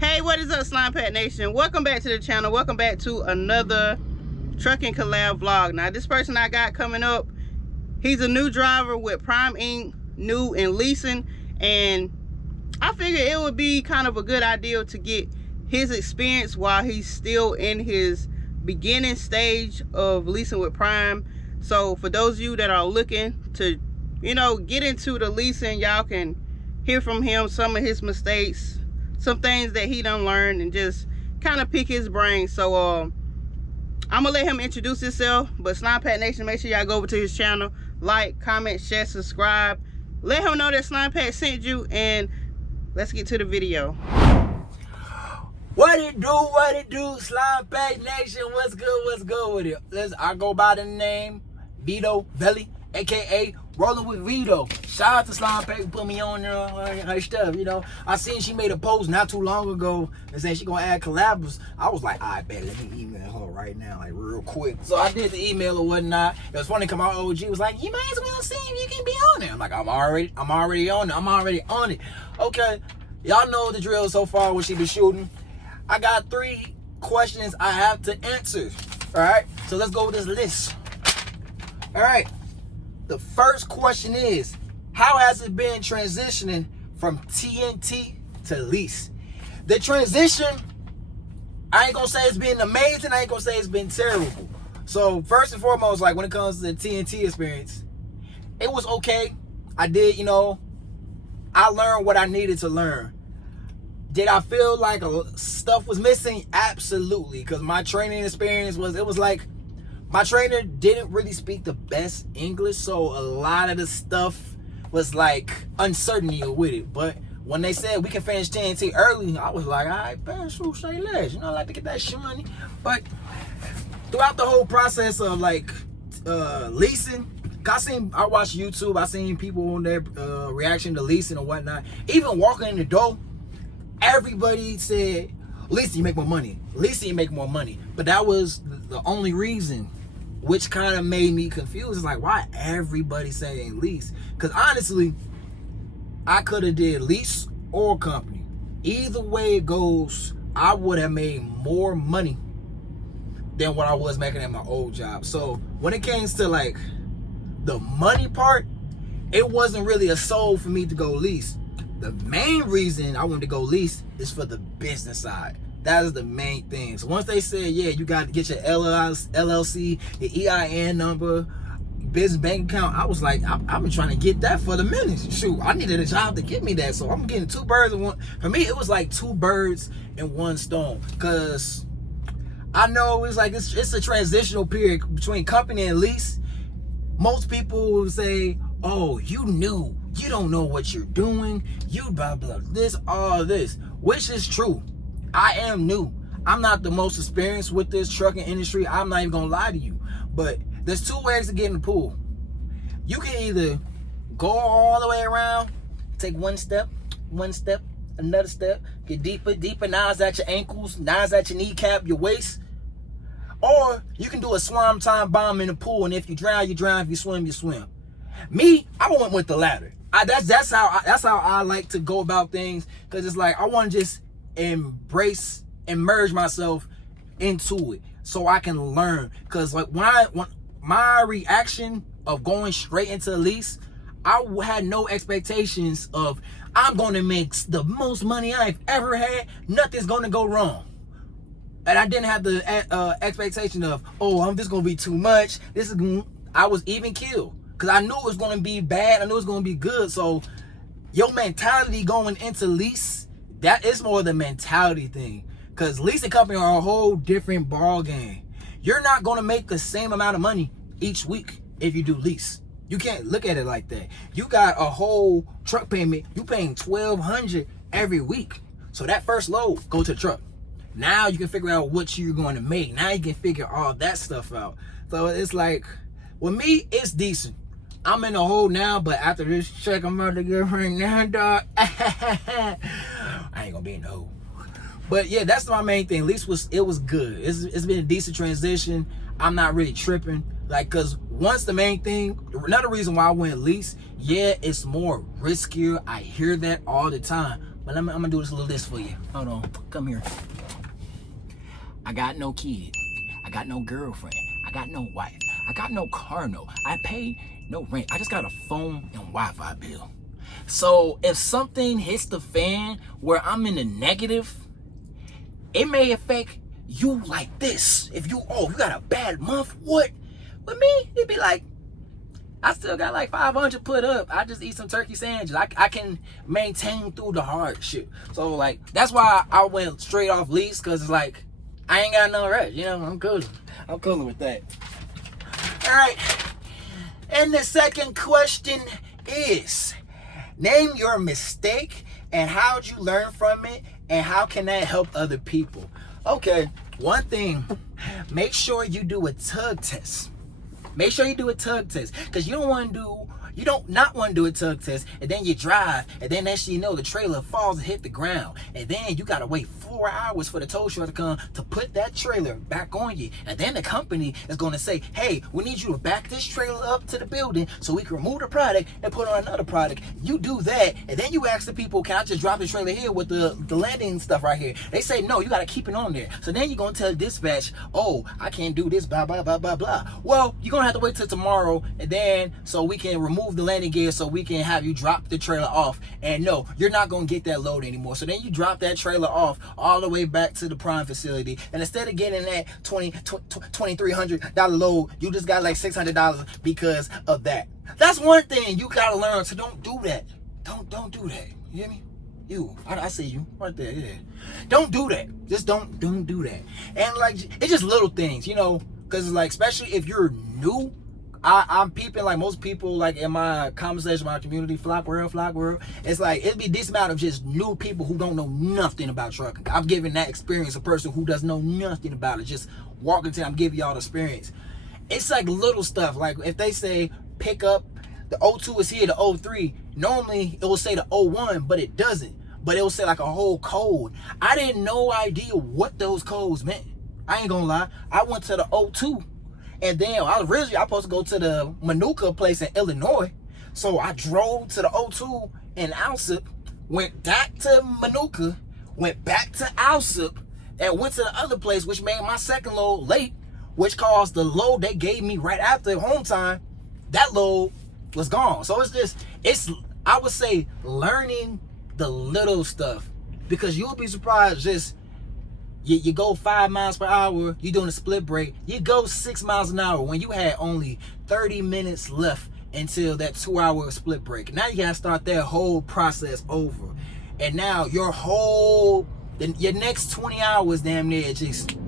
Hey, what is up, Slimepack Nation? Welcome back to the channel. Welcome back to another trucking collab vlog. Now, this person I got coming up, he's a new driver with Prime Inc., new in leasing, and I figured it would be kind of a good idea to get his experience while he's still in his beginning stage of leasing with Prime. So for those of you that are looking to, get into the leasing, y'all can hear from him some of his mistakes, some things that he done learned, and just kind of pick his brain. So I'm gonna let him introduce himself, but Slimepack Nation, make sure y'all go over to his channel, like, comment, share, subscribe, let him know that Slimepack sent you, and let's get to the video. What it do, Slimepack Nation, what's good with it? I go by the name Vito Belly, aka Rolling with Vito. Shout out to Slimepack who put me on her stuff, I seen she made a post not too long ago and said she gonna add collabs. I was like, I bet, let me email her right now, like real quick. So I did the email or whatnot. It was funny because my OG was like, you might as well see if you can be on there. I'm like, I'm already on it. Okay, y'all know the drill so far, what she been shooting. I got 3 questions I have to answer. All right, so let's go with this list. All right. The first question is, how has it been transitioning from TNT to lease? The transition, I ain't gonna say it's been amazing, I ain't gonna say it's been terrible. So first and foremost, like when it comes to the TNT experience, it was okay. I did, I learned what I needed to learn. Did I feel like stuff was missing? Absolutely, because my training experience was like, my trainer didn't really speak the best English, so a lot of the stuff was like uncertainty with it. But when they said we can finish TNT early, I was like, all right, man, shoot, say less. I like to get that money. But throughout the whole process of like leasing, I watched YouTube, I seen people on their reaction to leasing and whatnot. Even walking in the door, everybody said, leasing, you make more money. Leasing, you make more money. But that was the only reason, which kind of made me confused. It's like, why everybody saying lease? Because honestly, I could have did lease or company. Either way it goes, I would have made more money than what I was making at my old job. So when it came to like the money part, it wasn't really a soul for me to go lease. The main reason I wanted to go lease is for the business side. That is the main thing. So once they said, yeah, you got to get your LLC, your EIN number, business bank account, I was like, I've been trying to get that for the minute. Shoot, I needed a job to get me that. So I'm getting 2 birds in one. For me, it was like 2 birds in one stone. Because I know it's like, it's a transitional period between company and lease. Most people will say, oh, you new. You don't know what you're doing. You blah, blah, this, all this. Which is true. I am new. I'm not the most experienced with this trucking industry. I'm not even gonna lie to you. But there's 2 ways to get in the pool. You can either go all the way around, take one step, another step, get deeper, now it's at your ankles, now it's at your kneecap, your waist. Or you can do a swan time bomb in the pool, and if you drown, you drown. If you swim, you swim. Me, I went with the latter. That's how I like to go about things, because it's like I want to just immerse myself into it so I can learn. Because like when my reaction of going straight into the lease, I had no expectations of I'm going to make the most money I've ever had. Nothing's going to go wrong. And I didn't have the expectation of, oh, this going to be too much. I was even killed. Because I knew it was going to be bad. I knew it was going to be good. So your mentality going into lease, that is more the mentality thing. Because leasing company are a whole different ball game. You're not going to make the same amount of money each week if you do lease. You can't look at it like that. You got a whole truck payment. You paying $1,200 every week. So that first load go to the truck. Now you can figure out what you're going to make. Now you can figure all that stuff out. So it's like, with me, it's decent. I'm in the hole now, but after this check I'm about to get right now, dog, I ain't gonna be in the hole. But yeah, that's my main thing. At least it was good. It's been a decent transition. I'm not really tripping. Like, cause once the main thing, another reason why I went lease, yeah, it's more riskier. I hear that all the time. But I'm gonna do this little list for you. Hold on, come here. I got no kid. I got no girlfriend. I got no wife. I got no car note. I pay no rent. I just got a phone and Wi-Fi bill. So if something hits the fan where I'm in the negative, it may affect you like this. If you got a bad month, what? With me, it'd be like, I still got like 500 put up. I just eat some turkey sandwiches. I can maintain through the hardship. So like, that's why I went straight off lease, cause it's like, I ain't got no rush, you know, I'm cool with that. All right, and the second question is, name your mistake and how'd you learn from it and how can that help other people? Okay, one thing, make sure you do a tug test. Make sure you do a tug test, because you don't not want to do a tug test, and then you drive, and then next thing you know, the trailer falls and hit the ground, and then you gotta wait 4 hours for the tow truck to come to put that trailer back on you, and then the company is gonna say, hey, we need you to back this trailer up to the building so we can remove the product and put on another product. You do that, and then you ask the people, can I just drop the trailer here with the landing stuff right here? They say, no, you gotta keep it on there. So then you're gonna tell dispatch, oh, I can't do this, blah, blah, blah, blah, blah. Well, you're gonna have to wait till tomorrow, and then so we can remove the landing gear so we can have you drop the trailer off. And no, you're not gonna get that load anymore. So then you drop that trailer off all the way back to the prime facility, and instead of getting that $2,300 load, you just got like $600 because of that. That's one thing you gotta learn. So don't do that. Don't do that. You hear me? I see you right there. Yeah, don't do that. Just don't do that. And like, it's just little things, you know, because like, especially if you're new, I'm peeping like most people, like in my conversation, my community, flock world, it's like it'd be a decent amount of just new people who don't know nothing about trucking. I'm giving that experience a person who doesn't know nothing about it. Just walking to, I'm giving y'all the experience. It's like little stuff. Like if they say pick up the 02 is here, the 03, normally it will say the 01, but it doesn't. But it will say like a whole code. I didn't no idea what those codes meant. I ain't gonna lie. I went to the 02. And then I was supposed to go to the Manuka place in Illinois. So I drove to the 02 in Alsip, went back to Manuka, went back to Alsip, and went to the other place, which made my second load late, which caused the load they gave me right after home time, that load was gone. So I would say learning the little stuff, because you'll be surprised. Just you go 5 miles per hour, you're doing a split break, you go 6 miles an hour when you had only 30 minutes left until that 2-hour split break. Now you gotta start that whole process over. And now your next 20 hours damn near just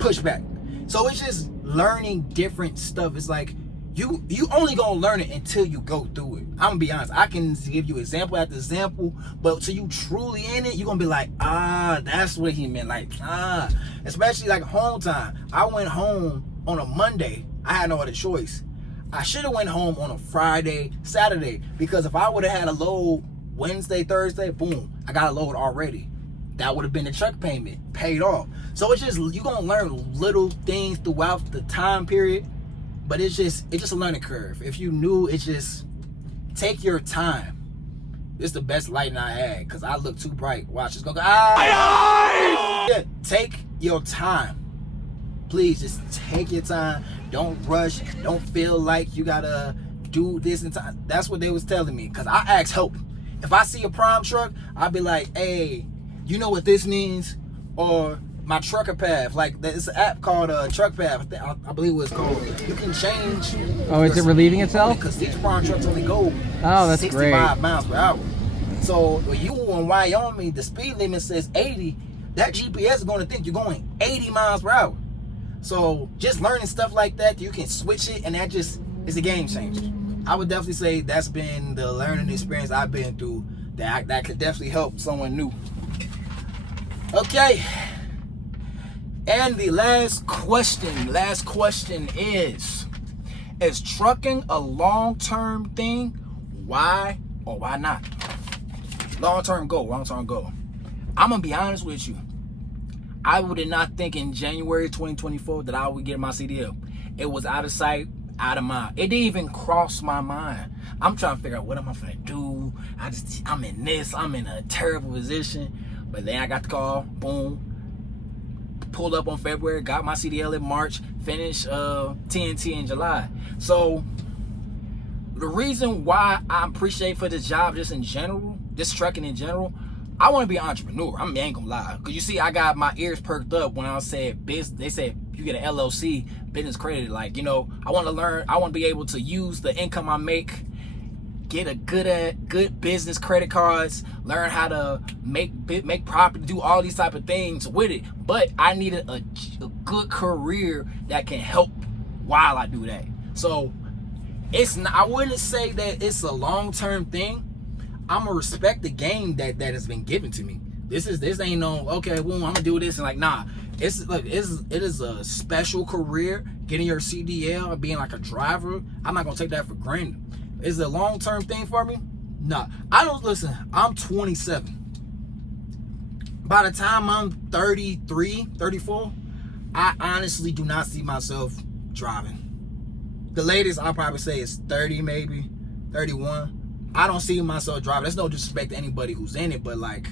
push back. So it's just learning different stuff. It's like you only gonna learn it until you go through it. I'm gonna be honest, I can give you example after example, but till you truly in it, you're gonna be like, that's what he meant. Like, especially like home time. I went home on a Monday. I had no other choice. I should have went home on a Friday, Saturday, because if I would have had a load Wednesday, Thursday, boom, I got a load already. That would have been the truck payment paid off. So it's just, you're gonna learn little things throughout the time period. But it's just a learning curve. If you knew, it's just take your time. This is the best lighting I had because I look too bright. Watch, it's gonna go. Yeah, take your time. Please just take your time. Don't rush. Don't feel like you gotta do this in time. That's what they was telling me, because I asked help. If I see a prime truck, I'd be like, hey, you know what this means? Or my trucker path, like it's an app called Truck Path. I believe what it's called. You can change. Oh, is it relieving itself? Because these prime trucks only go 65 great. miles per hour. So when you in Wyoming, the speed limit says 80. That GPS is going to think you're going 80 miles per hour. So just learning stuff like that, you can switch it, and that just is a game changer. I would definitely say that's been the learning experience I've been through that could definitely help someone new. Okay. And the last question is trucking a long-term thing? Why or why not? Long-term goal. I'm going to be honest with you. I would not think in January 2024 that I would get my CDL. It was out of sight, out of mind. It didn't even cross my mind. I'm trying to figure out what am I gonna do. I'm in a terrible position. But then I got the call, boom. Pulled up on February, got my CDL in March, finished TNT in July. So the reason why I appreciate for this job just in general, this trucking in general, I want to be an entrepreneur. I ain't gonna lie. Because you see, I got my ears perked up when I said business. They said you get an LLC, business credit. Like, you know, I want to learn. I want to be able to use the income I make, get a good business credit cards, learn how to make property, do all these type of things with it. But I needed a good career that can help while I do that. So it's not, I wouldn't say that it's a long-term thing. I'm gonna respect the game that has been given to me. This ain't no, okay, well, I'm gonna do this and like, nah. It is a special career. Getting your CDL and being like a driver, I'm not gonna take that for granted. Is it a long-term thing for me? Nah. I don't, listen, I'm 27. By the time I'm 33, 34, I honestly do not see myself driving. The latest I'll probably say is 30, maybe 31. I don't see myself driving. There's no disrespect to anybody who's in it, but like,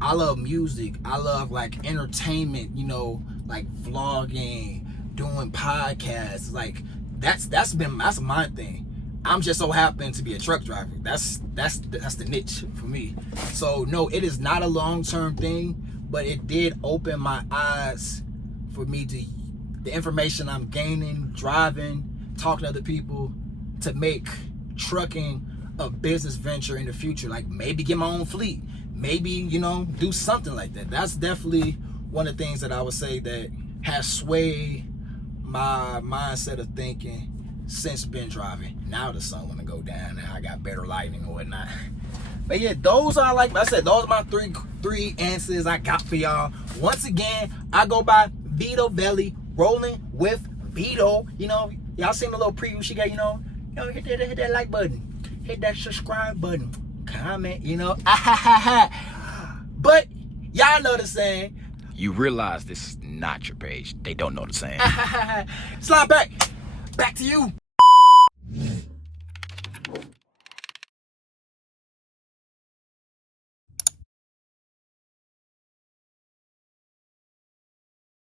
I love music. I love like entertainment, you know, like vlogging, doing podcasts. Like that's my thing. I'm just so happen to be a truck driver. That's the niche for me. So no, it is not a long-term thing, but it did open my eyes for me to the information I'm gaining, driving, talking to other people, to make trucking a business venture in the future. Like maybe get my own fleet, maybe, you know, do something like that. That's definitely one of the things that I would say that has swayed my mindset of thinking since been driving. Now the sun wanna go down, now I got better lighting and whatnot. But yeah, those are, like I said, those are my three answers I got for y'all. Once again, I go by Vito Belly, rolling with Vito. You know, y'all seen the little preview she got, you know, hit that like button, hit that subscribe button, comment, you know. But y'all know the saying. You realize this is not your page. They don't know the saying. Slime back to you.